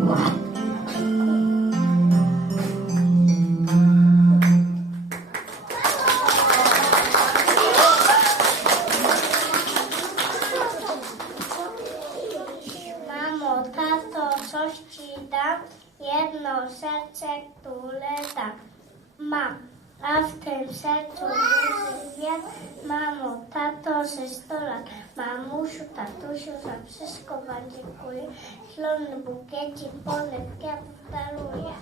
Mamo, tato, coś ci dam, jedno serce, które dam. Mam, a w tym sercu wiatr. Mamo, tato, ze sto lat. Mamusiu, tatusiu, za wszystko wam dziękuję. Zielony bukiecik, polny kwiatów daruję.